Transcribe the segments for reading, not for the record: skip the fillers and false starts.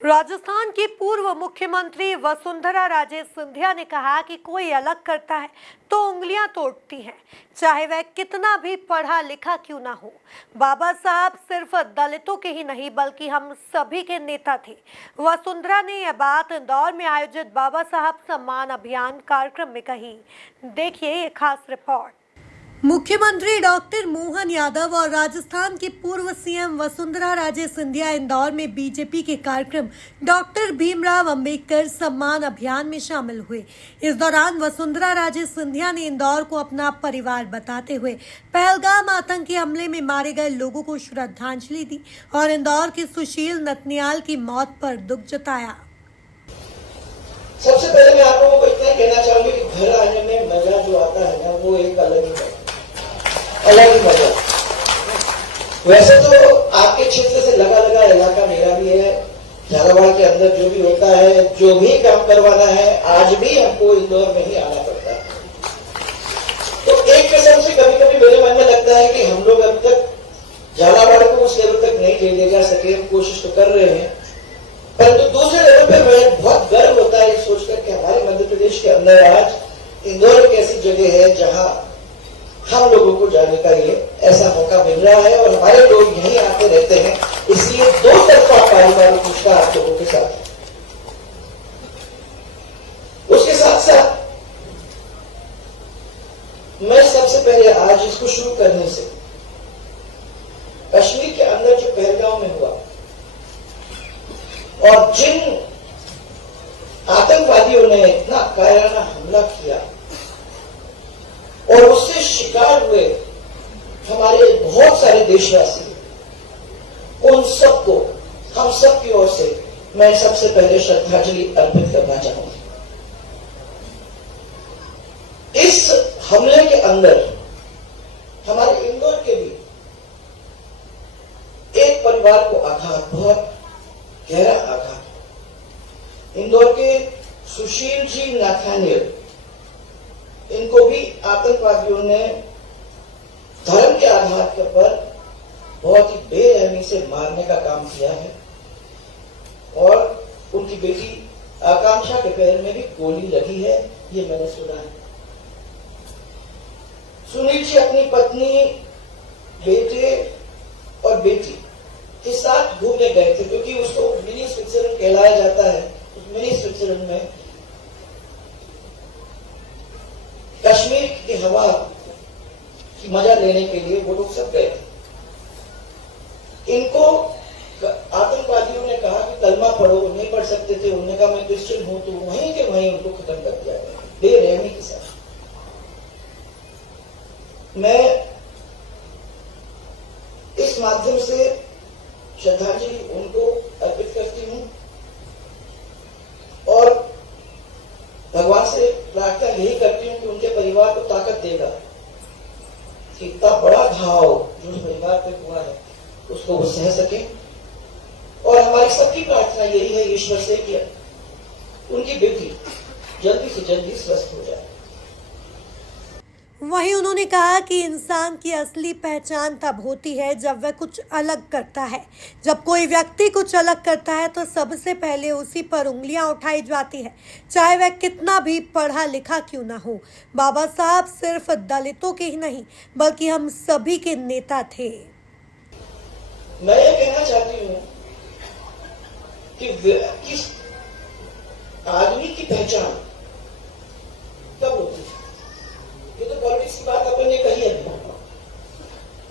राजस्थान की पूर्व मुख्यमंत्री वसुंधरा राजे सिंधिया ने कहा कि कोई अलग करता है तो उंगलियां तोड़ती हैं, चाहे वह कितना भी पढ़ा लिखा क्यों ना हो। बाबा साहब सिर्फ दलितों के ही नहीं बल्कि हम सभी के नेता थे। वसुंधरा ने यह बात इंदौर में आयोजित बाबा साहब सम्मान अभियान कार्यक्रम में कही। देखिए ये खास रिपोर्ट। मुख्यमंत्री डॉक्टर मोहन यादव और राजस्थान के पूर्व सीएम वसुंधरा राजे सिंधिया इंदौर में बीजेपी के कार्यक्रम डॉक्टर भीमराव अंबेडकर सम्मान अभियान में शामिल हुए। इस दौरान वसुंधरा राजे सिंधिया ने इंदौर को अपना परिवार बताते हुए पहलगाम आतंकी हमले में मारे गए लोगों को श्रद्धांजलि दी और इंदौर के सुशील नतनियाल की मौत पर दुख जताया। सबसे पहले मैं आप लोगों को इतना कहना चाहूंगी कि घर आने में मजा जो आता है ना, वो एक अलग ही मजा। वैसे तो आपके क्षेत्र से लगा इलाका मेरा भी है। झालावाड़ के अंदर जो भी होता है, जो भी काम करवाना है, आज भी हमको इंदौर में ही आना पड़ता है। तो एक किस्म से कभी कभी मेरे मन में लगता है कि हम लोग अब तक झालावाड़ को उस लेवल तक नहीं ले जा सके। हम कोशिश तो कर रहे हैं, परंतु दूसरे लेवल पर मुझे बहुत गर्व होता है सोचकर कि हमारे मध्य प्रदेश के अंदर आज इंदौर एक ऐसी जगह है जहां हम लोगों को जाने का ये ऐसा मौका मिल रहा है और हमारे लोग यहीं आते रहते हैं। इसलिए दो तरफा पारिवारिक रिश्ता आप लोगों के साथ। उसके साथ साथ मैं सबसे पहले आज इसको शुरू करने से कश्मीर के अंदर जो पहलगाम में हुआ और जिन आतंकवादियों ने इतना कायराना हमला किया और उससे शिकार हुए हमारे बहुत सारे देशवासी, उन सबको हम सब की ओर से मैं सबसे पहले श्रद्धांजलि अर्पित करना चाहूंगा। इस हमले के अंदर हमारे इंदौर के भी एक परिवार को आघात, बहुत गहरा आघात। इंदौर के सुशील जी नाथानियल, इनको भी आतंकवादियों ने धर्म के आधार के पर बहुत ही बेरहमी से मारने का काम किया है और उनकी बेटी आकांक्षा के पैर में भी गोली लगी है, ये मैंने सुना है। सुनील जी अपनी पत्नी, बेटे और बेटी के साथ घूमने गए थे, क्योंकि उसको मिनी स्विट्जरलैंड कहलाया जाता है। उस मिनी स्विट्जरलैंड में कश्मीर की हवा की मजा लेने के लिए वो लोग सब गए थे। इनको आतंकवादियों ने कहा कि कलमा पढ़ो, नहीं पढ़ सकते थे। उन्होंने कहा मैं क्रिश्चियन हूं, तो वहीं के वहीं उनको खत्म कर दिया गया बेरहमी के साथ। मैं इस माध्यम से श्रद्धांजलि उनको अर्पित करती हूं और भगवान से प्रार्थना यही करती हूं कि उनके परिवार को ताकत देगा कि इतना बड़ा घाव जो उस परिवार पे हुआ है उसको वो सह सके। और हमारी सबकी प्रार्थना यही है ईश्वर से कि उनकी बेटी जल्दी से जल्दी स्वस्थ हो जाए। वहीं उन्होंने कहा कि इंसान की असली पहचान तब होती है जब वह कुछ अलग करता है। जब कोई व्यक्ति कुछ अलग करता है तो सबसे पहले उसी पर उंगलियां उठाई जाती है, चाहे वह कितना भी पढ़ा लिखा क्यों ना हो। बाबा साहब सिर्फ दलितों के ही नहीं बल्कि हम सभी के नेता थे। मैं ये कहना चाहती हूँ कि किस आदमी की पहचान कब होती है। ये तो पॉलिटिक्स की बात अपन ने कही है।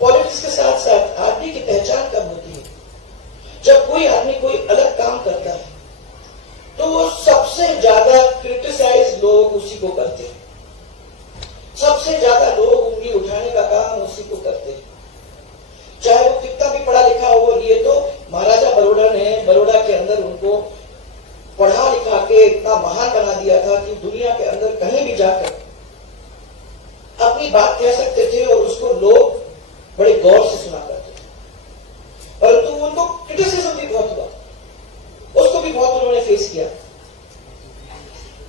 पॉलिटिक्स के साथ साथ आदमी की पहचान कब होती है? जब कोई आदमी कोई अलग काम करता है तो वो सबसे ज्यादा क्रिटिसाइज लोग उसी को करते हैं, सबसे ज्यादा लोग उंगली उठाने का काम उसी को करते हैं, चाहे वो कितना भी पढ़ा लिखा हो। ये तो महाराजा बड़ौदा ने बड़ौदा के अंदर उनको पढ़ा लिखा के इतना महान बना दिया था कि दुनिया के अंदर कहीं भी जाकर अपनी बात कह सकते थे और उसको लोग बड़े गौर से सुना करते थे। परंतु उनको क्रिटिसिज्म भी बहुत हुआ, उसको भी बहुत उन्होंने फेस किया।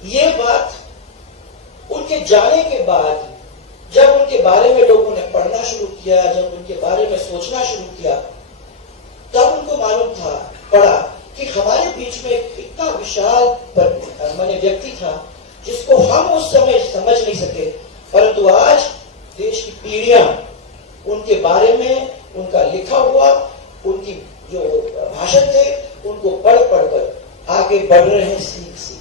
ये बात उनके जाने के बाद जब उनके बारे में लोगों ने पढ़ना शुरू किया, जब उनके बारे में सोचना शुरू किया, तब उनको मालूम था, पड़ा कि हमारे बीच में इतना विशाल माने व्यक्ति था जिसको हम उस समय समझ नहीं सके, परंतु आज देश की पीढ़ियां उनके बारे में, उनका लिखा हुआ, उनकी जो भाषण थे उनको पढ़ कर आगे बढ़ रहे हैं सीख सीख।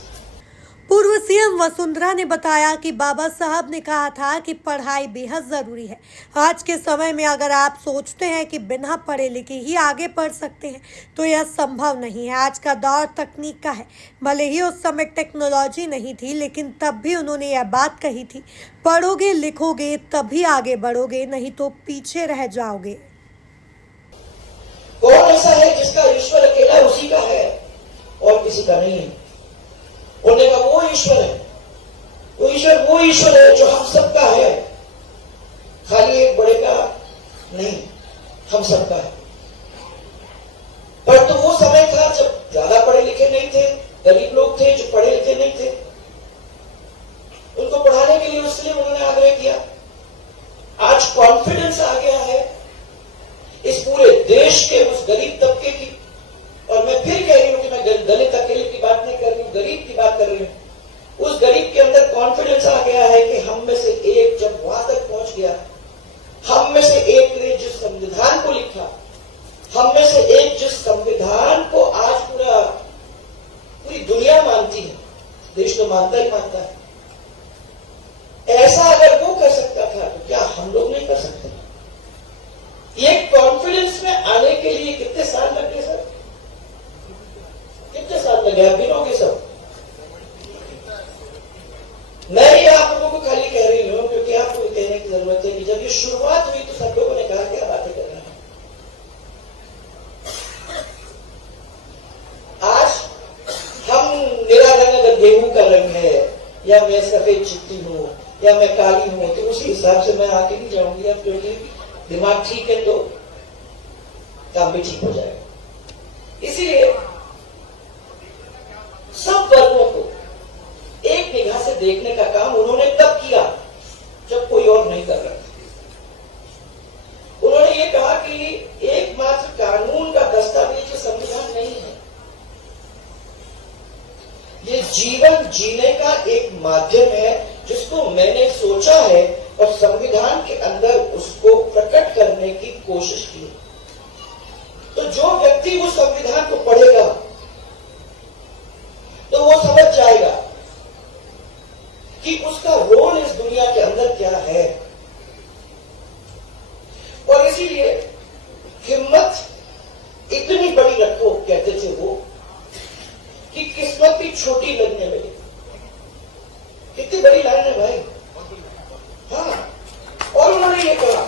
पूर्व सीएम वसुंधरा ने बताया कि बाबा साहब ने कहा था कि पढ़ाई बेहद जरूरी है। आज के समय में अगर आप सोचते हैं कि बिना पढ़े लिखे ही आगे बढ़ सकते हैं तो यह संभव नहीं है। आज का दौर तकनीक का है। भले ही उस समय टेक्नोलॉजी नहीं थी, लेकिन तब भी उन्होंने यह बात कही थी, पढ़ोगे लिखोगे तभी आगे बढ़ोगे, नहीं तो पीछे रह जाओगे। कौन ऐसा है जिसका ईश्वर अकेला उसी का है और किसी का नहीं है? उन्होंने कहा वो ईश्वर है, वो ईश्वर है जो हम सबका है, खाली एक बड़े का नहीं, हम सबका है। पर तो वो समय था जब ज्यादा पढ़े लिखे नहीं थे, गरीब लोग थे जो पढ़े लिखे नहीं थे, उनको पढ़ाने के लिए इसलिए उन्होंने आग्रह किया। आज कॉन्फिडेंस आ गया है इस पूरे देश के उस गरीब तबके की, और मैं फिर कह रही हूं कि मैं दलित अकेले की बात नहीं कर रही हूं, गरीब की बात कर रही हूं। उस गरीब के अंदर कॉन्फिडेंस आ गया है कि हम में से एक जब वहां तक पहुंच गया, हम में से एक ने जिस संविधान को लिखा, हम में से एक जिस संविधान को आज पूरी दुनिया मानती है, देश तो मानता ही मानता है, ऐसा अगर वो कर सकता था तो क्या हम लोग नहीं कर सकते? ये कॉन्फिडेंस में आने के लिए कितने साल लग गए सर? कितने साल लगे? आप गिनोगे सब? मैं ये आप लोगों को खाली कह रही हूं क्योंकि आपको कहने की जरूरत है कि जब ये शुरुआत हुई तो सब लोगों ने कहा क्या बातें कर रहे हैं। आज हम मेरा रंग अगर गेहूं का रंग है, या मैं सफेद चिट्टी हूं, या मैं काली हूं, तो उसी हिसाब से मैं आगे नहीं जाऊंगी। अब क्योंकि दिमाग ठीक है तो काम भी ठीक हो जाएगा। इसीलिए सब वर्गों को एक निगाह से देखने का काम उन्होंने तब किया जब कोई और नहीं कर रहा था। उन्होंने ये कहा कि एकमात्र कानून का दस्तावेज संविधान नहीं है, ये जीवन जीने का एक माध्यम है जिसको मैंने सोचा है और संविधान के अंदर उसको प्रकट करने की कोशिश की। तो जो व्यक्ति उस संविधान को पढ़ेगा तो वो समझ जाएगा कि उसका रोल इस दुनिया के अंदर क्या है। और इसीलिए हिम्मत इतनी बड़ी रखो, कहते थे वो, कि किस्मत भी छोटी लगने लगी। कितनी बड़ी लाइन है भाई। हाँ, और उन्होंने ये कहा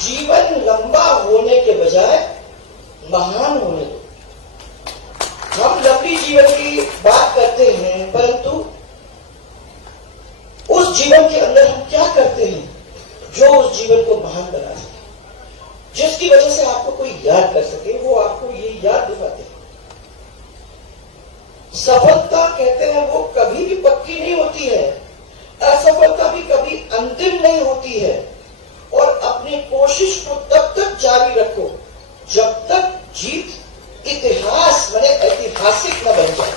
जीवन लंबा होने के बजाय महान होने दो। हम लंबी जीवन की बात करते हैं, परंतु उस जीवन के अंदर हम क्या करते हैं जो उस जीवन को महान बना सके, जिसकी वजह से आपको कोई याद कर सके, वो आपको ये याद दिलाते हैं। सफलता कहते हैं वो कभी भी पक्की नहीं होती है, असफलता भी कभी अंतिम नहीं होती है। और अपनी कोशिश को तब तक जारी रखो जब तक जीत इतिहास माने ऐतिहासिक न बन जाए।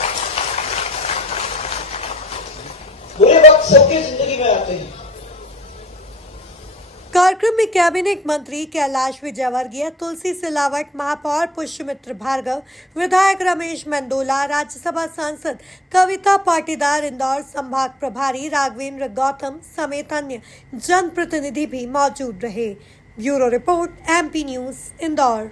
बुरे वक्त सबके जिंदगी में आते हैं। कार्यक्रम में कैबिनेट मंत्री कैलाश विजयवर्गीय, तुलसी सिलावट, महापौर पुष्यमित्र भार्गव, विधायक रमेश मेंदोला, राज्यसभा सांसद कविता पाटीदार, इंदौर संभाग प्रभारी राघवेंद्र गौतम समेत अन्य जनप्रतिनिधि भी मौजूद रहे। Bureau report, MP news, Indore.